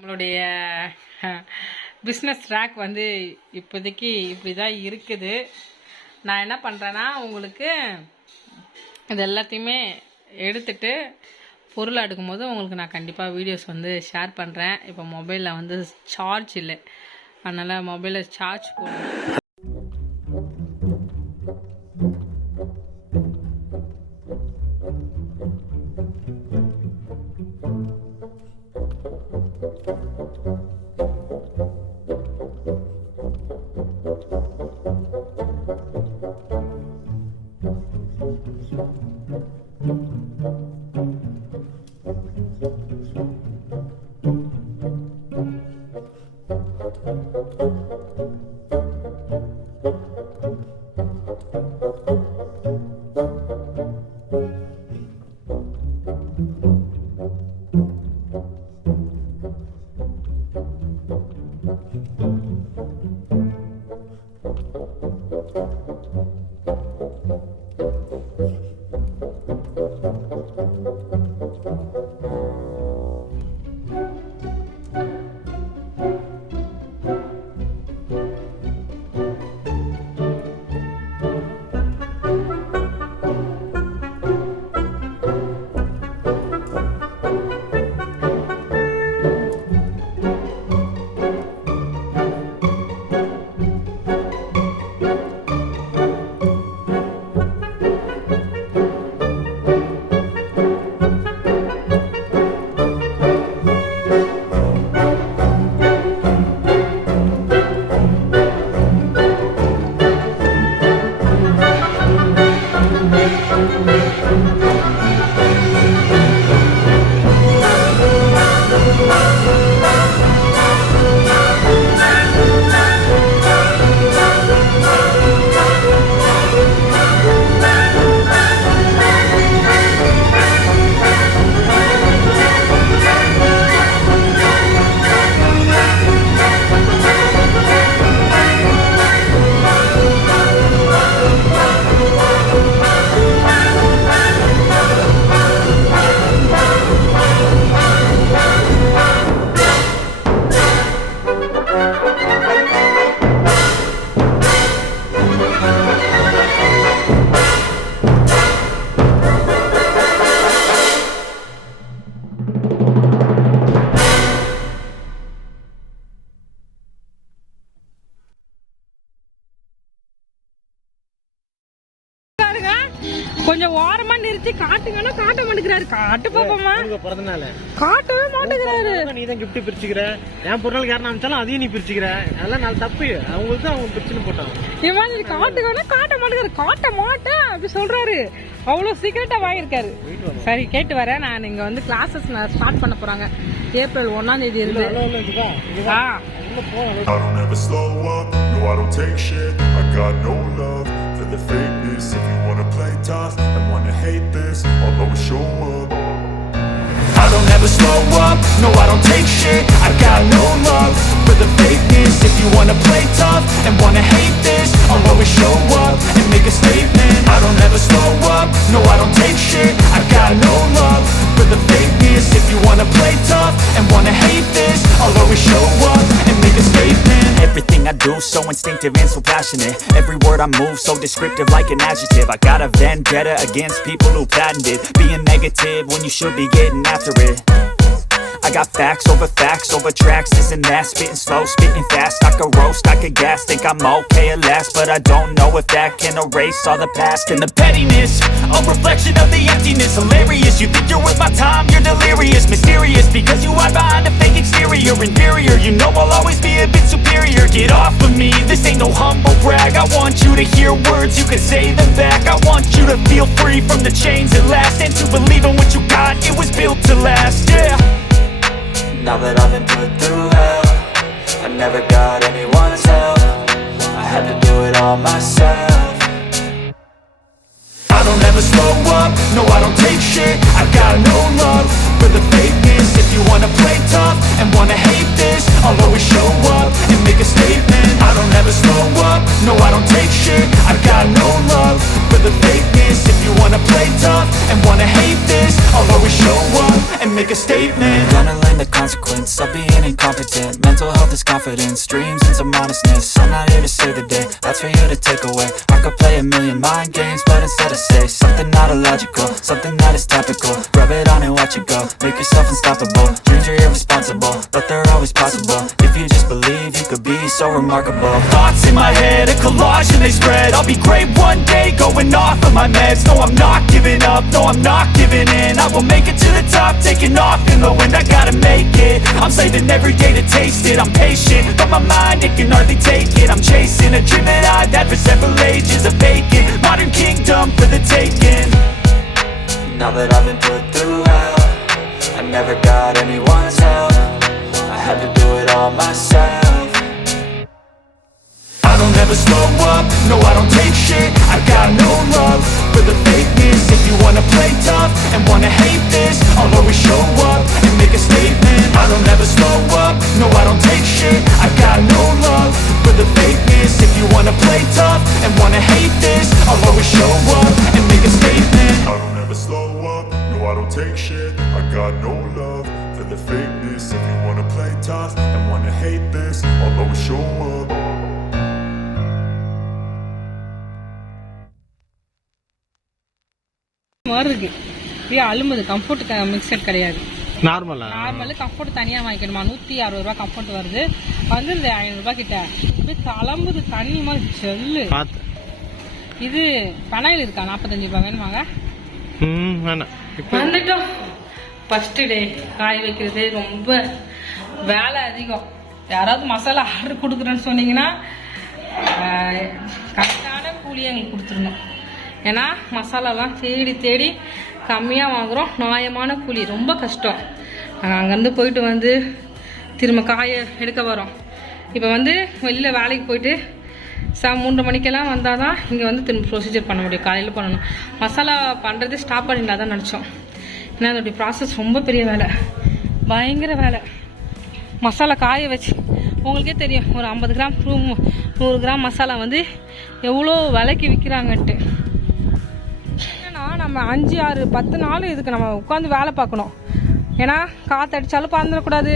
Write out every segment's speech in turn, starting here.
நம்மளுடைய business track வந்து இப்போதைக்கு இப்படி தான் இருக்குது. நான் என்ன பண்ணுறேன்னா, உங்களுக்கு இது எல்லாத்தையுமே எடுத்துகிட்டு பொருள் அடுக்கும்போது உங்களுக்கு நான் கண்டிப்பாக வீடியோஸ் வந்து ஷேர் பண்ணுறேன். இப்போ மொபைலில் வந்து சார்ஜ் இல்லை, அதனால் மொபைலில் சார்ஜ் போடணும். கொஞ்சம் ஓரமா நிறுத்தி காட்டுங்கன்னா காட்ட மாட்டேங்கிறாரு. காட்டு பாப்போமா, காட்டவே மாட்டேங்கிறாரு. நீ தான் கிஃப்ட் பிரிச்சுக்கிற, என் பொருள் யாரும் அனுப்பிச்சாலும் அதையும் நீ பிரிச்சுக்கிற. அதெல்லாம் நான் தப்பு, அவங்களுக்கு தான் அவங்க பிரச்சனை போட்டாங்க. இந்த மாதிரி காட்டுங்கன்னா காட்ட மாட்டேங்கிறாரு. காட்ட மாட்டேன் அப்படி சொல்றாரு. அவ்வளவு சீக்கிரட்டா வாங்கிருக்காரு. சரி கேட்டு வரேன். நான் இங்க வந்து கிளாஸஸ் ஸ்டார்ட் பண்ண போறாங்க. ஏப்ரல் 1ஆம் தேதி இருந்து. I don't ever slow up, no I don't take shit. I got no love for the fakeness. If you wanna play tough and wanna hate this, I'll always show up. I don't ever slow up, no I don't take shit. I got no love for the fakeness. If you wanna play tough and wanna hate this, I'll always show up and make a statement. I don't ever slow up, no I don't take shit. I got no love for the fakeness. If you wanna play tough and wanna hate this, I'll always show up and make a statement. Everything I do so instinctive and so passionate. Every word I move so descriptive like an adjective. I got a vendetta against people who patented being negative when you should be getting after it. I got facts over tracks, this and that. Spitting slow, spitting fast. I could roast, I could gas. Think I'm okay at last, but I don't know if that can erase all the past. And the pettiness, a reflection of the emptiness. Hilarious, you think you're worth my time, you're delirious. Mysterious, because you hide behind a fake exterior. Inferior, you know I'll always be a bit superior. Get off of me, this ain't no humble brag. I want you to hear words, you can say them back. I want you to feel free from the chains at last, and to believe in what you got, it was built to last, yeah. Now that I've been put through hell, I never got anyone's help. I had to do it all myself. I don't ever slow up, no I don't take shit. I got no love for the fakeness. If you wanna play tough and wanna hate this, I'll always show up and make a statement. I don't ever slow up, no I don't take shit. I got no love for the fakeness. If you wanna play tough and wanna hate this, I'll always show up and make a statement. Gonna learn the consequence of being a incompetent. Mental health is confidence, dreams and some honestness. I'm not here to save the day, that's for you to take away. I could play a million mind games, but instead I say something not illogical, something that is topical. Rub it on and watch it go, make yourself unstoppable. Dreams are irresponsible, but they're always possible. If you just believe, you could be so remarkable. Thoughts in my head, a collage and they spread. I'll be great one day, going off of my meds. No, I'm not giving up, no, I'm not giving in. I will make it to the top, taking off in the wind. I gotta make it, I'm saving every day to taste it. I'm patient, but my mind, it can hardly take it. I'm chasing a dream that I've had for several ages. A vacant, modern kingdom for the taking. Now that I've been put through hell, I never got anyone's help. I had to do it all myself. I don't ever slow up, no I don't take shit. I got no love for the fakeness. If you wanna play tough and wanna hate this, I'll always show up and make a statement. I don't ever slow up, no I don't take shit. I got no love for the fakeness. If you wanna play tough and wanna hate this, I'll always show up and make a statement. I don't ever slow up, no I don't take shit. I got no love for the fakeness. If you wanna play tough and wanna hate this, I'll always show up. மாதிரி இருக்கு அலும்புது. Comfort mixed கிடையாது, நார்மலா normal. Comfort தனியாக வாங்கிக்கணுமா, 160 ரூபா comfort வருது. வந்துருது 500 ரூபாய் கிட்ட. இப்படி தளம்புது தண்ணி மாதிரி ஜெல்லு. இது பனையில் இருக்கா, 45 ரூபாய் வேணுமாங்க. வந்துட்டோம். ஃபர்ஸ்ட் டே காய வைக்கிறது ரொம்ப வேலை அதிகம். யாராவது மசாலா ஆர்டர் கொடுக்குறேன்னு சொன்னீங்கன்னா கரெக்டான கூலியை எங்களுக்கு கொடுத்துருணும். ஏன்னா மசாலாலாம் தேடி தேடி கம்மியாக வாங்குகிறோம். நியாயமான கூலி ரொம்ப கஷ்டம். அங்கேருந்து போயிட்டு வந்து திரும்ப காய எடுக்க வரோம். இப்போ வந்து வெளியில் வேலைக்கு போயிட்டு 3 மணிக்கெல்லாம் வந்தால் தான் இங்கே வந்து திரும்ப ப்ரொசீஜர் பண்ண முடியும். காலையில் பண்ணணும். மசாலா பண்ணுறது ஸ்டாப் பண்ணிடலாம் தான் நினச்சோம். ஏன்னா அதோடைய ப்ராசஸ் ரொம்ப பெரிய வேலை, பயங்கர வேலை. மசாலா காய வச்சு உங்களுக்கே தெரியும், ஒரு 50 கிராம் 100 கிராம் மசாலா வந்து எவ்வளோ விலைக்கு விற்கிறாங்கன்ட்டு. ஏன்னா நம்ம 5, 6, 10 நாள் இதுக்கு நம்ம உட்காந்து வேலை பார்க்கணும். ஏன்னா காற்று அடித்தாலும் பறந்துடக்கூடாது,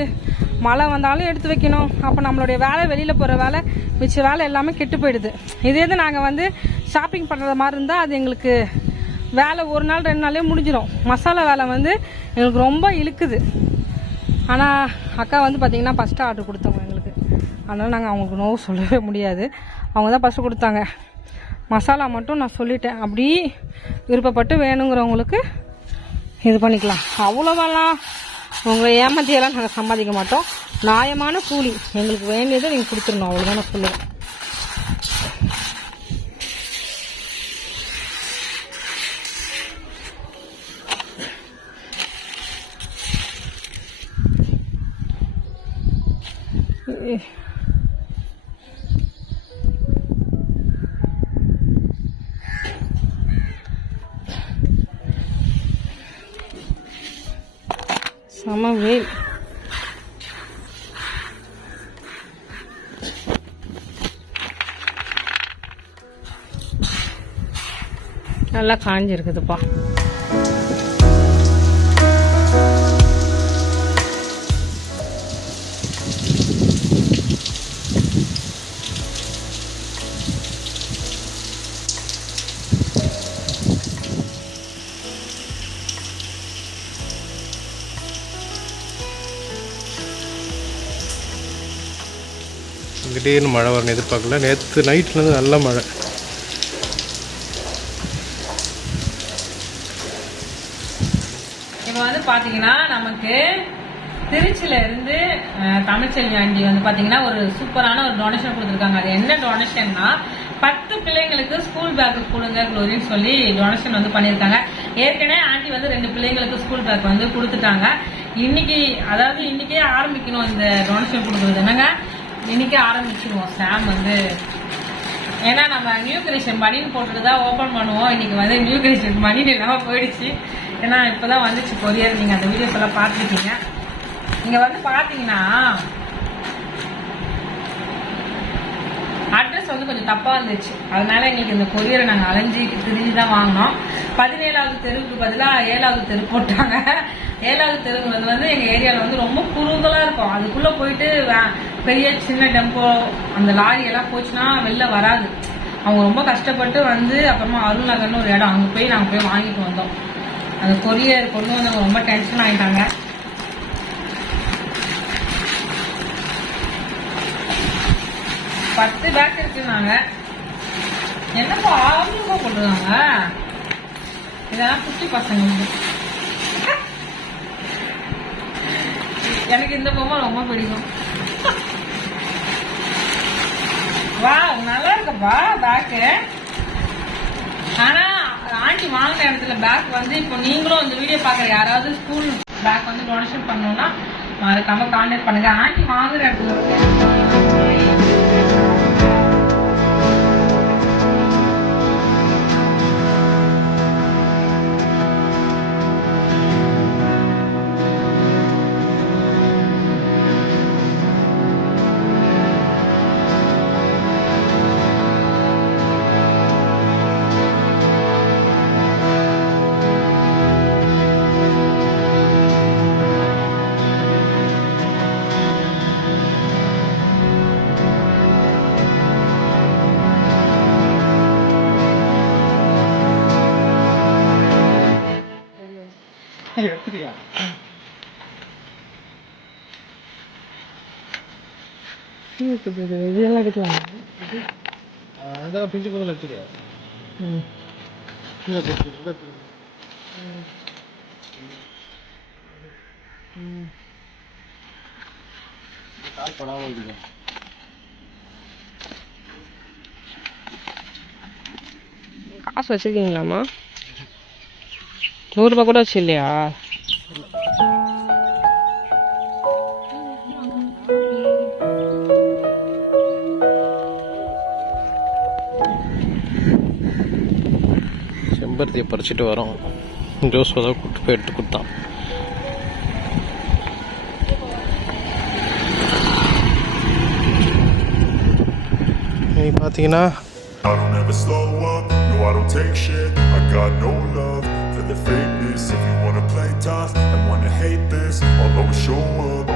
மழை வந்தாலும் எடுத்து வைக்கணும். அப்போ நம்மளுடைய வேலை, வெளியில் போகிற வேலை, மிச்ச வேலை எல்லாமே கெட்டு போயிடுது. இதே நாங்கள் வந்து ஷாப்பிங் பண்ணுற மாதிரி இருந்தால் அது எங்களுக்கு வேலை 1 நாள் 2 நாளே முடிஞ்சிடும். மசாலா வேலை வந்து எங்களுக்கு ரொம்ப இழுக்குது. ஆனால் அக்கா வந்து பார்த்திங்கன்னா ஃபஸ்ட்டு ஆர்டர் கொடுத்தவங்க எங்களுக்கு. அதனால் நாங்கள் அவங்களுக்கு நோ சொல்லவே முடியாது. அவங்க தான் ஃபஸ்ட்டு கொடுத்தாங்க. மசாலா மட்டும் நான் சொல்லிட்டேன், அப்படி விருப்பப்பட்டு வேணுங்கிறவங்களுக்கு இது பண்ணிக்கலாம். அவ்வளோவெல்லாம் உங்களை ஏமாத்தியெல்லாம் நாங்கள் சம்பாதிக்க மாட்டோம். நியாயமான கூலி எங்களுக்கு வேண்டியதை நீங்கள் கொடுத்துடணும், அவ்வளோதான் நான் சொல்லுவேன். செம வெயில். நல்லா காஞ்சிருக்குதுப்பா. திடீர்னு மழை வரணும் எதிர்பார்க்கல. நேற்று நைட்லேருந்து நல்ல மழை. இப்போ வந்து பார்த்தீங்கன்னா நமக்கு திருச்சியில இருந்து தமிழ்ச்செல்வி ஆண்டி வந்து பார்த்தீங்கன்னா ஒரு சூப்பரான ஒரு டொனேஷன் கொடுத்துருக்காங்க. அது என்ன டொனேஷன்னா 10 பிள்ளைங்களுக்கு ஸ்கூல் பேக் கொடுங்க குளோரின்னு சொல்லி டொனேஷன் வந்து பண்ணியிருக்காங்க. ஏற்கனவே ஆண்டி வந்து 2 பிள்ளைங்களுக்கு ஸ்கூல் பேக் வந்து கொடுத்துட்டாங்க. இன்னைக்கு, அதாவது இன்னைக்கே ஆரம்பிக்கணும் இந்த டொனேஷன் கொடுக்குறது. என்னங்க, இன்னைக்கே ஆரம்பிச்சிருவோம். சாம் வந்து ஏன்னா நம்ம நியூ கிரியேஷன் மணின்னு போட்டுட்டு தான் ஓப்பன் பண்ணுவோம். இன்னைக்கு வந்து நியூ கிரியேஷன் மணின்னு இல்லாமல் போயிடுச்சு. ஏன்னா இப்போதான் வந்துச்சு கொரியர். நீங்கள் அந்த வீடியோஸ் எல்லாம் பார்த்துருக்கீங்க. இங்கே வந்து பார்த்தீங்கன்னா அட்ரஸ் வந்து கொஞ்சம் தப்பாக இருந்துச்சு. அதனால எங்களுக்கு இந்த கொரியரை நாங்கள் அலைஞ்சி திரிஞ்சு தான் வாங்கினோம். 17வது தெருவுக்கு பதிலாக 7வது தெரு போட்டாங்க. 7வது தெருங்கிறது வந்து எங்கள் ஏரியாவில் வந்து ரொம்ப குறுகலாக இருக்கும். அதுக்குள்ளே போயிட்டு பெரிய சின்ன டெம்போ அந்த லாரி எல்லாம் போச்சுன்னா வெளில வராது. அவங்க ரொம்ப கஷ்டப்பட்டு வந்து அப்புறமா அருள் நகர்னு ஒரு இடம், அங்கே போய் நாங்கள் போய் வாங்கிட்டு வந்தோம். அந்த கொரியர் கொண்டு வந்தவங்க ரொம்ப டென்ஷன் ஆகிட்டாங்க. பத்து பேக் இருக்குனாங்க. என்னப்பா ஆர்வமாக போட்டுருக்காங்க, இதெல்லாம் குட்டி பசங்க. எனக்கு இந்த பொம்மை ரொம்ப பிடிக்கும். வா நல்லா இருக்குப்பா பேக்கு. ஆனா ஆண்டி வாங்கின இடத்துல பேக் வந்து இப்போ நீங்களும் இந்த வீடியோ பார்க்குற யாராவது ஸ்கூல் பேக் வந்து டொனேஷன் பண்ணணும்னா மறக்காம கான்டாக்ட் பண்ணுங்க. ஆண்டி வாங்குற இடத்துல எடுத்துட்டியா? இதெல்லாம் எடுக்கலாம். அதான் பிஞ்சு போதில் எடுத்துட்டியா? கால் படாமல் இருக்குங்க. காசு வச்சிருக்கீங்களாம்மா? 100 ரூபா கூட வச்சு இல்லையா? செம்பருத்தியை பறிச்சுட்டு வரோம். ஜோஸ் தான் கூப்பிட்டு போய் எடுத்து கொடுத்தான். நீ பார்த்தீங்கன்னா I don't ever slow up, no I don't take shit. I got no love for the fakeness. If you wanna play tough and wanna hate this, I'll always show up.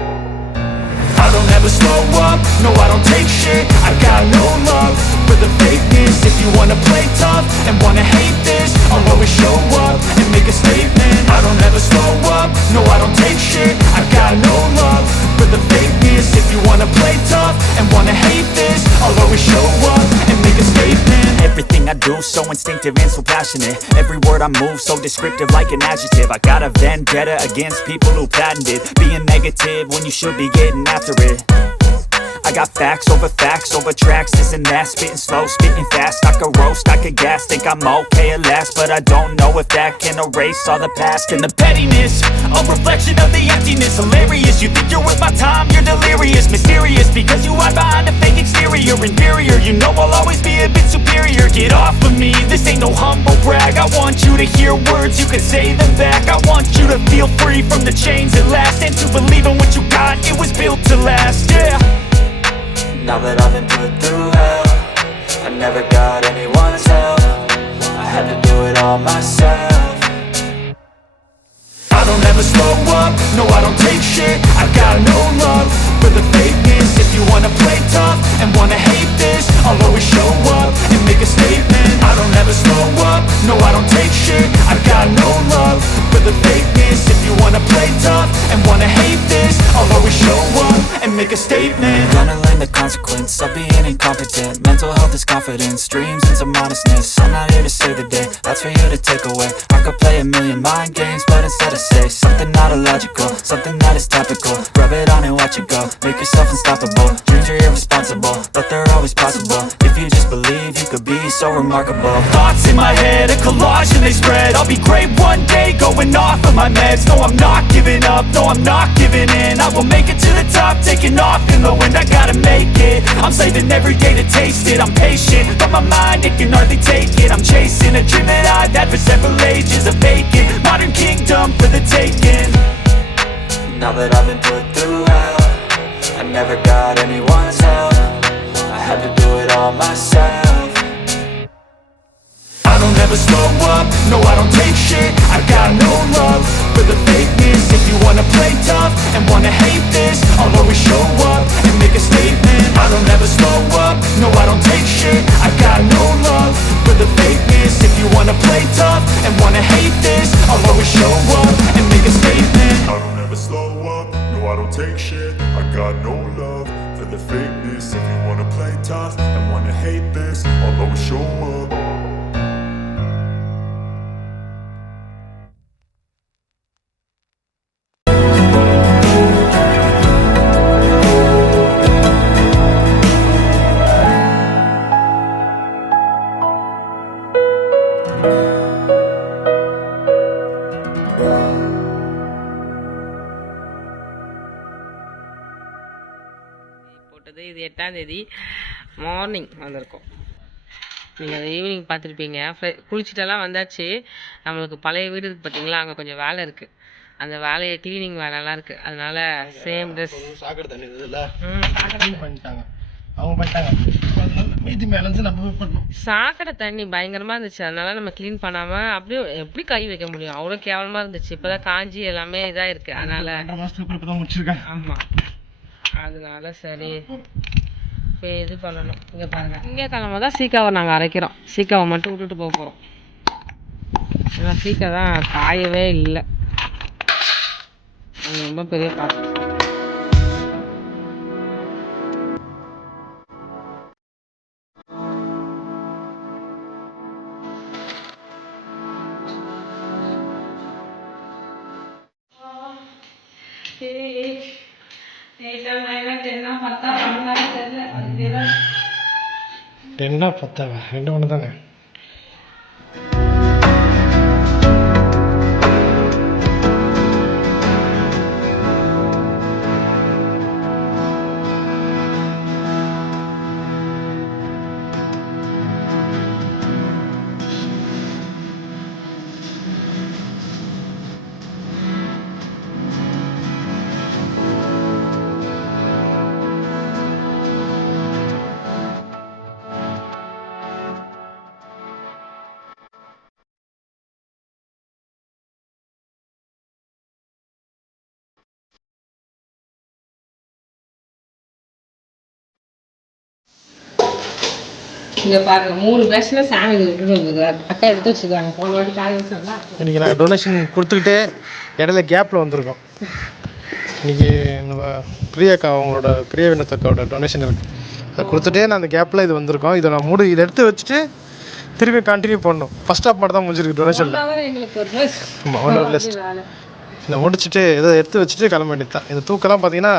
I don't ever slow up, no I don't take shit. I got no love for the fakeness. If you wanna play tough and wanna hate this, I'll always show up and make a statement. I don't ever slow up, no I don't take shit. I got no love for the fakeness. If you wanna play tough and wanna hate this, I'll always show up and make a statement. Everything I do so instinctive and so passionate. Every word I move so descriptive like an adjective. I got a vendetta against people who patented being negative when you should be getting after it. I got facts over tracks, this and that. Spitting slow, spitting fast. I could roast, I could gas. Think I'm okay at last, but I don't know if that can erase all the past. And the pettiness, a reflection of the emptiness. Hilarious, you think you're worth my time, you're delirious. Mysterious, because you hide behind a fake exterior. Inferior, you know I'll always be a bit superior. Get off of me, this ain't no humble brag. I want you to hear words, you can say them back. I want you to feel free from the chains at last, and to believe in what you got, it was built to last, yeah. Now that I've been put through hell, I never got anyone's help. I had to do it all myself. I don't ever slow up, no I don't take shit. I got no love for the fakeness. If you wanna play tough and wanna hate this, I'll always show up and make a statement. I don't ever slow up, no I don't take shit. I got no love for the fakeness. If you wanna play tough and wanna hate this, I'll always show up and make a statement. Gonna learn the consequence of being incompetent. Mental health is confidence, dreams and some honestness. I'm not here to save the day, that's for you to take away. I could play a million mind games, but instead I say something not illogical, something that is topical. Rub it on and watch it go, make yourself unstoppable. Dreams are irresponsible, but they're always possible. If you just believe, you could be so remarkable. Thoughts in my head, a collage and they spread. I'll be great one day, going off of my meds. No, I'm not giving up, no, I'm not giving in. I will make it to the top, taking off in the wind. I gotta make it, I'm saving every day to taste it. I'm patient, but my mind, it can hardly take it. I'm chasing a dream that I've had for several ages. A vacant, modern kingdom for the taking. Now that I've been put through hell, I never got anyone's help. I had to do it all myself. I don't ever slow up, no I don't take shit. I got no love for the fakeness. If wanna play tough and wanna hate this, I'll always show up and make a statement. I don't ever slow up, no I don't take shit. I got no love for the fakeness. If you wanna play tough and wanna hate this, I'll always show up and make a statement. I don't ever slow up, no I don't take shit. I got no love for the fakeness. If you wanna play tough and wanna hate this, I'll always show up. போட்டது இது 8ஆம் தேதி morning வந்திருக்கோம். நீங்கள் அதை evening பார்த்துருப்பீங்க. குளிச்சுட்டெல்லாம் வந்தாச்சு. நம்மளுக்கு பழைய வீடு இருக்குது பார்த்தீங்களா, அங்கே கொஞ்சம் வேலை இருக்குது. அந்த வேலையை க்ளீனிங் வேலைலாம் இருக்குது. அதனால சேம் ட்ரெஸ் சாக்கடை தண்ணி இதில் பண்ணிட்டாங்க, அவங்க பண்ணிட்டாங்க. மீதி மேலேருந்து நம்ம பண்ணோம். சாக்கடை தண்ணி பயங்கரமாக இருந்துச்சு. அதனால நம்ம க்ளீன் பண்ணாமல் அப்படியே எப்படி கை வைக்க முடியும், அவ்வளோ கேவலமாக இருந்துச்சு. இப்போ தான் காஞ்சி எல்லாமே இதாக இருக்குது. அதனால் 2 மாதத்துக்கு அப்புறம் இப்போ தான் முடிச்சிருக்காங்க. ஆமாம், அதனால சரி இப்போ இது பண்ணணும். இங்கே பாருங்கள், திங்கக்கிழமை தான் சீக்காவை நாங்கள் அரைக்கிறோம். சீக்காவை மட்டும் விட்டுட்டு போக போகிறோம். ஏன்னா சீக்காய் தான் காயவே இல்லை. அது ரொம்ப பெரிய பாத்திரம். என்ன 10 2 ஒன்று தானே. இங்கே பாருங்க, 3 பேஷில் சாமி விட்டுட்டு வந்துருக்காரு. அக்கா எடுத்து வச்சுருக்காங்க. போன வாட்டி காய வச்சோம்ல. இன்றைக்கி நாங்கள் டொனேஷன் கொடுத்துக்கிட்டே இடையில கேப்பில் வந்திருக்கோம். இன்றைக்கி நம்ம பிரியாக்கா, அவங்களோட பிரியவினத்தக்காவோட டொனேஷன் இருக்குது. அதை கொடுத்துட்டே நான் அந்த கேப்பில் இது வந்திருக்கோம். இதை நான் இதை எடுத்து வச்சுட்டு திருப்பி கண்டினியூ பண்ணணும். ஃபஸ்ட் ஸ்டாப் மட்டும் தான் முடிஞ்சிருக்கு டொனேஷனில். எங்களுக்கு ஒரு ட்ரெஸ் ஆமாம், ஒன்றும் லிஸ்ட் இதை முடிச்சுட்டு இதை எடுத்து வச்சுட்டு கிளம்ப வேண்டியது தான். இந்த தூக்கெல்லாம் பார்த்தீங்கன்னா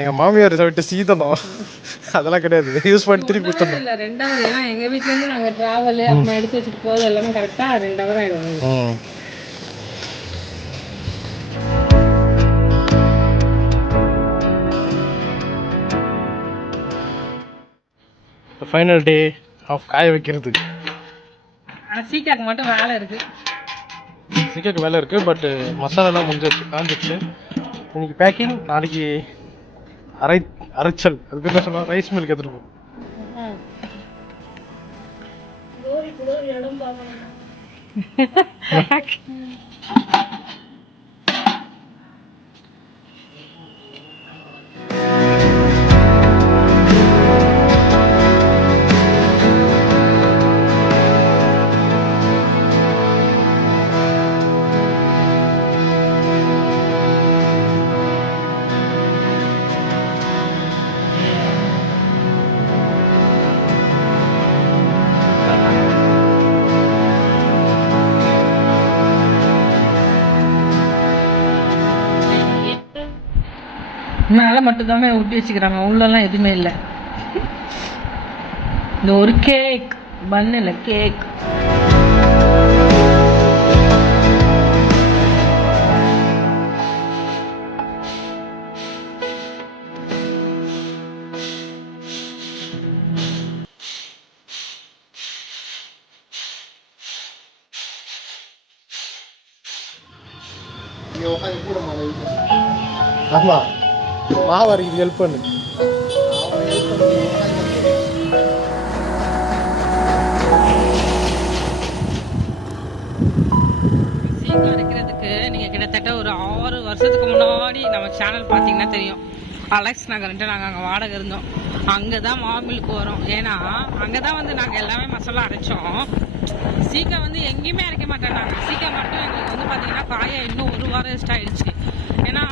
எங்கள் மாமியார் இதை விட்டு சீதனம் அதெல்லாம் கிடையாது, யூஸ் பண்ணி திருப்பி கொடுத்துடணும். இல்லை 2 ஹவர். ஏன்னா எங்கள் வீட்டிலேருந்து நாங்கள் ட்ராவலு அப்புறம் எடுத்து வச்சுட்டு போகுது எல்லாமே கரெக்டாக 2 ஹவர் ஆகிடும். ஃபைனல் டே ஆஃப் காய வைக்கிறதுக்கு. ஆனால் சீக்காக்கு மட்டும் வேலை இருக்குது. சீக்காக்கு வேலை இருக்குது, பட்டு மசாலாலாம் முடிஞ்சிச்சு, காஞ்சிச்சு. இன்னைக்கு பேக்கிங், நாளைக்கு அரைச்சல். அதுக்கு என்ன சொல்லுவாங்க, ரைஸ் மில்க் எடுத்துகிட்டு போகும். மேலே மட்டும்தாமே ஊட்டி வச்சுக்கிறாங்க, உள்ளெல்லாம் எதுவுமே இல்லை. இந்த ஒரு கேக் பன்னு இல்லை, கேக். ஆமாம், மாவு அரைக்குது, ஹெல்ப் பண்ணு. சீக்கிரம் அரைக்கிறதுக்கு நீங்கள் கிட்டத்தட்ட ஒரு 6 வருஷத்துக்கு முன்னாடி நம்ம சேனல் பார்த்தீங்கன்னா தெரியும், அலெக்ஸ் நகர்ன்ட்டு நாங்கள் அங்கே வாடகை இருந்தோம். அங்கே தான் மாமிலுக்கு வரோம். ஏன்னா அங்கே தான் வந்து நாங்கள் எல்லாமே மசாலா அரைச்சோம். சீக்கா வந்து எங்கேயுமே அரைக்க மாட்டேன். நாங்கள் சீக்கா மட்டும் எங்களுக்கு வந்து பார்த்தீங்கன்னா காய இன்னும் 1 வாரம் எக்ஸ்ட்ரா ஆயிடுச்சு. ஏன்னா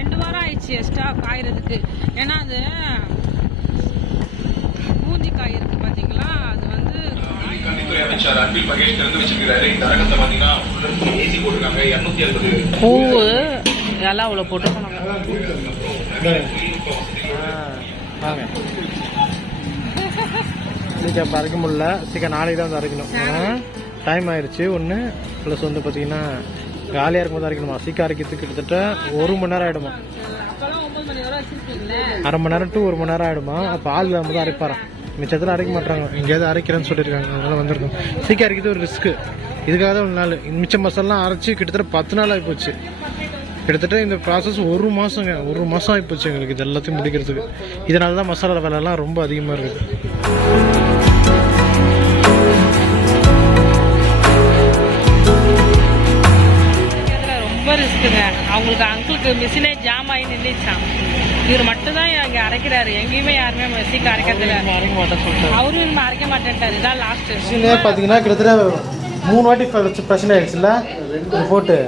2 வாரம் ஆயிடுச்சு எக்ஸ்ட்ரா காயறதுக்கு. ஏன்னா அது பூந்தி காய் இருக்கு பார்த்தீங்களா, அது வந்து பூவு எல்லாம் அவ்வளோ போட்டுருக்கோம். வாங்க இன்னைக்கு அப்போ அரைக்க முடியல, சீக்கிரம் நாளைக்கு தான் வந்து அரைக்கணும். ஏன்னா டைம் ஆயிடுச்சு ஒன்று, ப்ளஸ் வந்து பார்த்தீங்கன்னா காலியாக இருக்கும்போது அரைக்கணுமா. சீக்கிரம் அரைக்கிறதுக்கு கிட்டத்தட்ட 1 மணி நேரம் ஆகிடுமா, 1/2 மணி நேரம் to 1 மணி நேரம் ஆகிடுமா. அப்போ ஆள் இல்லாமல் தான் அரைப்பாராம். மிச்சத்தில் அரைக்க மாட்டாங்க, எங்கேயாவது அரைக்கிறேன்னு சொல்லியிருக்காங்க. அதனால் வந்திருக்கோம். சீக்கிரம் அரைக்கிறது ஒரு ரிஸ்க்கு. இதுக்காக தான் 1 நாள். மிச்ச மசாலாம் அரைச்சி கிட்டத்தட்ட 10 நாள் ஆகிப்போச்சு. கிட்டத்தட்ட இந்த ப்ராசஸ் 1 மாதங்க, 1 மாதம் ஆகிப்போச்சு எங்களுக்கு இது எல்லாத்தையும் முடிக்கிறதுக்கு. இதனால தான் மசாலா விலைலாம் ரொம்ப அதிகமாக இருக்குது. ரொம்ப ரிஸ்க்குங்க. அவங்களுக்கு அங்கிளுக்கு மிஷினே ஜாம் ஆகி நின்றுச்சான். இவர் மட்டும் தான் இங்கே அரைக்கிறாரு. எங்கேயுமே யாருமே சீக்கிரம் அரைக்கிறதுல அரைக்க மாட்டேன்னு சொல்லிட்டு அவரும் இனிமே அரைக்க மாட்டேன்ட்டார். இதான் லாஸ்ட்டு. மிஷினே பார்த்தீங்கன்னா கிட்டத்தட்ட 3 வாட்டி வச்சு பிரச்சனை ஆயிடுச்சுல்ல போட்டு.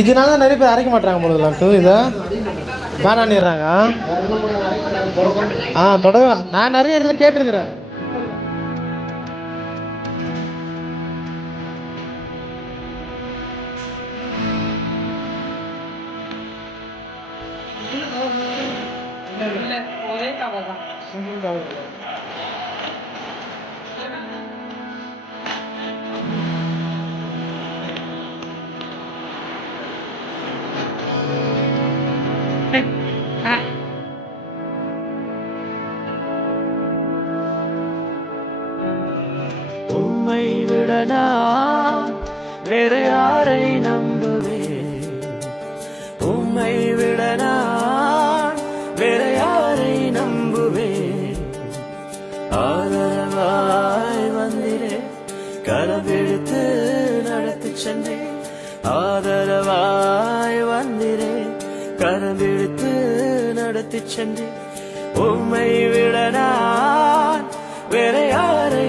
இதனால தான் நிறைய பேர் அரைக்க மாட்டாங்க போல இதை வேணான்னுறாங்க. தொடவே நான் நிறைய இடத்துல கேட்டுருக்கிறேன். ஒரே கவர் தான். உம்மை விட நான் வேற யாரை நம்புவேன்? உம்மை விட நான் வேற யாரை நம்புவேன்? ஆதரவாய் வந்திரே, கரம்பிடித்து நடத்தி சென்றேன். ஆதரவாய் வந்திரே, கரம்பிடித்து நடத்தி சென்றேன். உம்மை விட நான் வேற யாரை